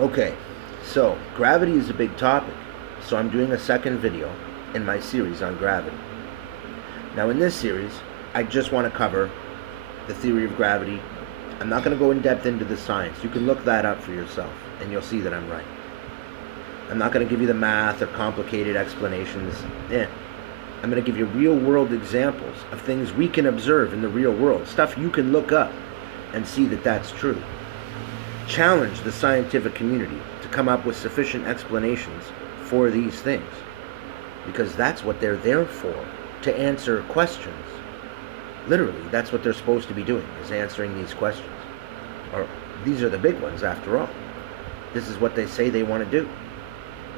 Okay, so gravity is a big topic, so I'm doing a second video in my series on gravity. Now, in this series, I just want to cover the theory of gravity. I'm not going to go in depth into the science. You can look that up for yourself, and you'll see that I'm right. I'm not going to give you the math or complicated explanations. I'm going to give you real world examples of things we can observe in the real world, stuff you can look up and see that that's true. Challenge the scientific community to come up with sufficient explanations for these things, because that's what they're there for, to answer questions. Literally, that's what they're supposed to be doing, is answering these questions. Or these are the big ones, after all. This is what they say they want to do.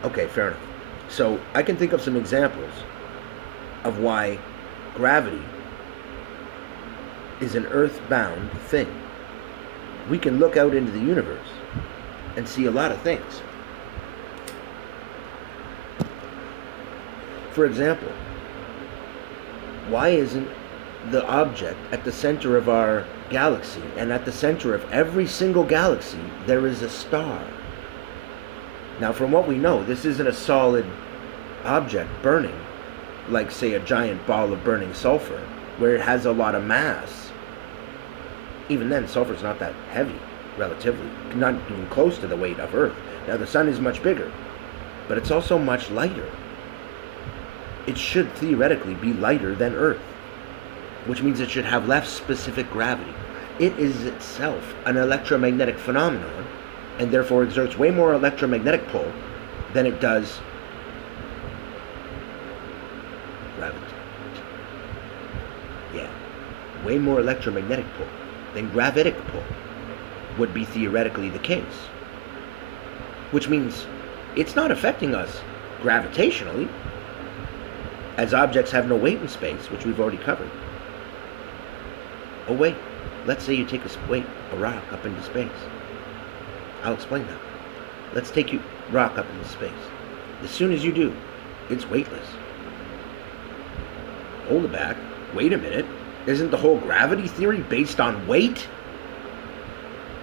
Okay, fair enough. So I can think of some examples of why gravity is an earth-bound thing. We can look out into the universe and see a lot of things. For example, why isn't the object at the center of our galaxy, and at the center of every single galaxy, there is a star? Now, from what we know, this isn't a solid object burning, like, say, a giant ball of burning sulfur, where it has a lot of mass. Even then, sulfur's not that heavy, relatively, not even close to the weight of Earth. Now, the sun is much bigger, but it's also much lighter. It should theoretically be lighter than Earth, which means it should have less specific gravity. It is itself an electromagnetic phenomenon, and therefore exerts way more electromagnetic pull than it does gravity. Yeah, way more electromagnetic pull than gravitic pull would be theoretically the case. Which means it's not affecting us gravitationally, as objects have no weight in space, which we've already covered. Oh wait, let's say you take a rock up into space. I'll explain that. Let's take a rock up into space. As soon as you do, it's weightless. Hold it back. Wait a minute. Isn't the whole gravity theory based on weight?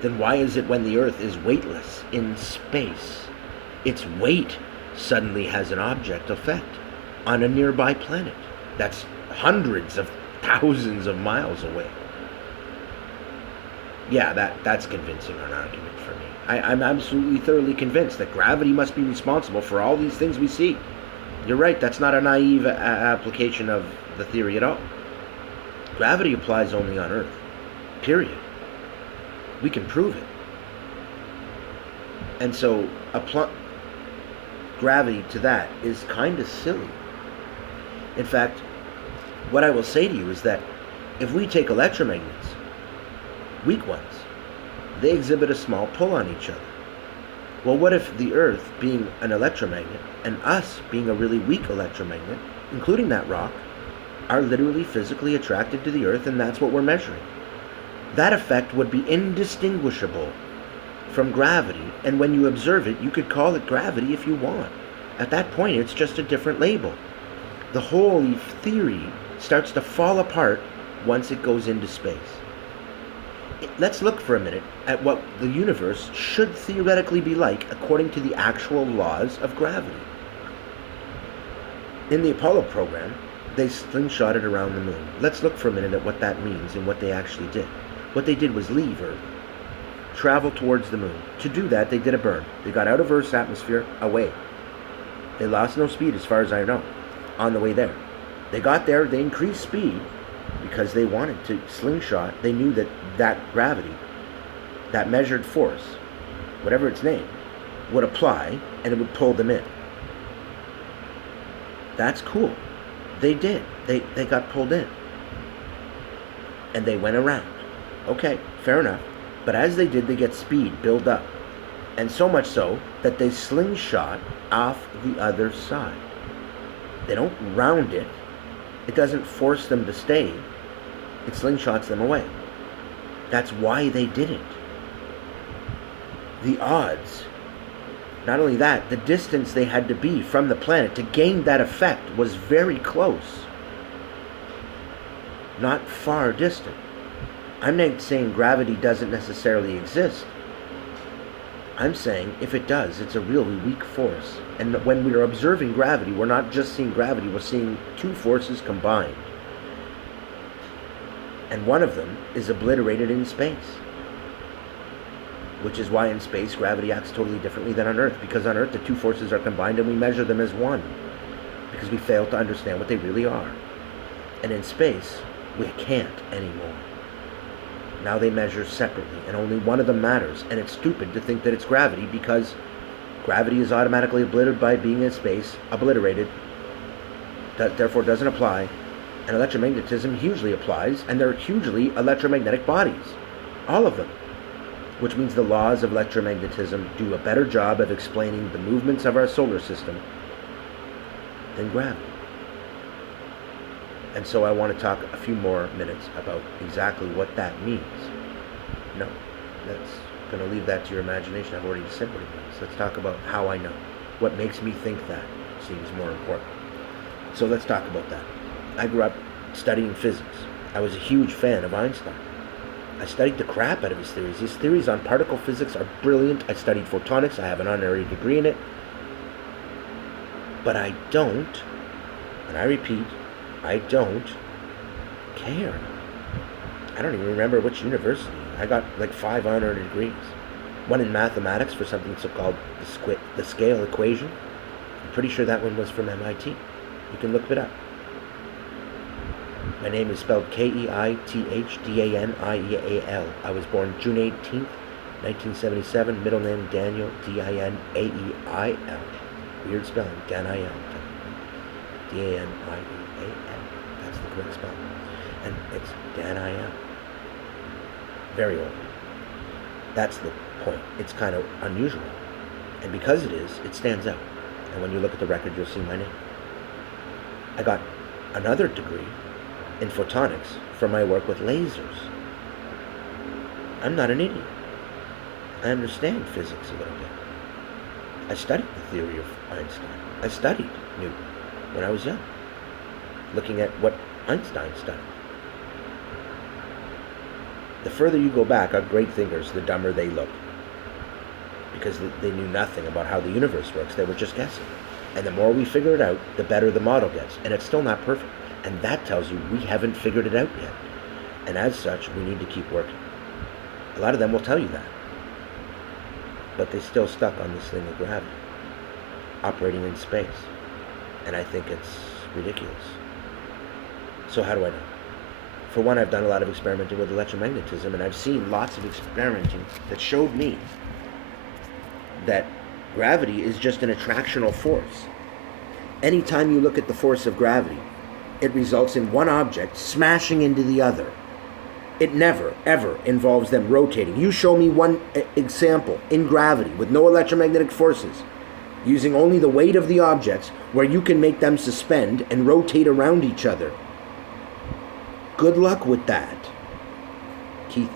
Then why is it when the Earth is weightless in space, its weight suddenly has an object effect on a nearby planet that's hundreds of thousands of miles away? Yeah, that's convincing an argument for me. I'm absolutely thoroughly convinced that gravity must be responsible for all these things we see. You're right, that's not a naive application of the theory at all. Gravity applies only on Earth. Period. We can prove it. And so, gravity to that is kind of silly. In fact, what I will say to you is that if we take electromagnets, weak ones, they exhibit a small pull on each other. Well, what if the Earth, being an electromagnet, and us being a really weak electromagnet, including that rock, are literally physically attracted to the Earth, and that's what we're measuring? That effect would be indistinguishable from gravity, and when you observe it, you could call it gravity if you want. At that point, it's just a different label. The whole theory starts to fall apart once it goes into space. Let's look for a minute at what the universe should theoretically be like according to the actual laws of gravity. In the Apollo program, they slingshotted around the moon. Let's look for a minute at what that means and what they actually did. What they did was leave Earth, travel towards the moon. To do that, they did a burn. They got out of Earth's atmosphere, away. They lost no speed as far as I know on the way there. They got there, they increased speed because they wanted to slingshot. They knew that gravity, that measured force, whatever its name, would apply and it would pull them in. That's cool. They did. They got pulled in. And they went around. Okay, fair enough. But as they did, they get speed build up. And so much so that they slingshot off the other side. They don't round it. It doesn't force them to stay. It slingshots them away. That's why they did it. The odds. Not only that, the distance they had to be from the planet to gain that effect was very close. Not far distant. I'm not saying gravity doesn't necessarily exist. I'm saying if it does, it's a really weak force. And when we are observing gravity, we're not just seeing gravity, we're seeing two forces combined. And one of them is obliterated in space. Which is why in space gravity acts totally differently than on Earth, because on Earth the two forces are combined and we measure them as one, because we fail to understand what they really are. And in space, we can't anymore. Now they measure separately, and only one of them matters, and it's stupid to think that it's gravity, because gravity is automatically obliterated by being in space, obliterated, that therefore doesn't apply, and electromagnetism hugely applies, and they're hugely electromagnetic bodies, all of them. Which means the laws of electromagnetism do a better job of explaining the movements of our solar system than gravity. And so I want to talk a few more minutes about exactly what that means. No, that's going to leave that to your imagination. I've already said what it means. Let's talk about how I know. What makes me think that seems more important. So let's talk about that. I grew up studying physics. I was a huge fan of Einstein. I studied the crap out of his theories. His theories on particle physics are brilliant. I studied photonics. I have an honorary degree in it. But I don't, and I repeat, I don't care. I don't even remember which university. I got like 5 honorary degrees. One in mathematics for something so called the scale equation. I'm pretty sure that one was from MIT. You can look it up. My name is spelled Keithdaniel. I was born June 18th, 1977. Middle name Daniel, Dinaeil. Weird spelling, Daniel. Daniel. That's the correct spelling. And it's Daniel. Very old. That's the point. It's kind of unusual. And because it is, it stands out. And when you look at the record, you'll see my name. I got another degree in photonics for my work with lasers. I'm not an idiot. I understand physics a little bit. I studied the theory of Einstein. I studied Newton when I was young, looking at what Einstein studied. The further you go back on great thinkers, the dumber they look, because they knew nothing about how the universe works. They were just guessing. And the more we figure it out, the better the model gets. And it's still not perfect. And that tells you we haven't figured it out yet. And as such, we need to keep working. A lot of them will tell you that. But they're still stuck on this thing of gravity, operating in space. And I think it's ridiculous. So how do I know? For one, I've done a lot of experimenting with electromagnetism, and I've seen lots of experimenting that showed me that gravity is just an attractional force. Anytime you look at the force of gravity, it results in one object smashing into the other. It never, ever involves them rotating. You show me one example in gravity with no electromagnetic forces, using only the weight of the objects, where you can make them suspend and rotate around each other. Good luck with that. Keith.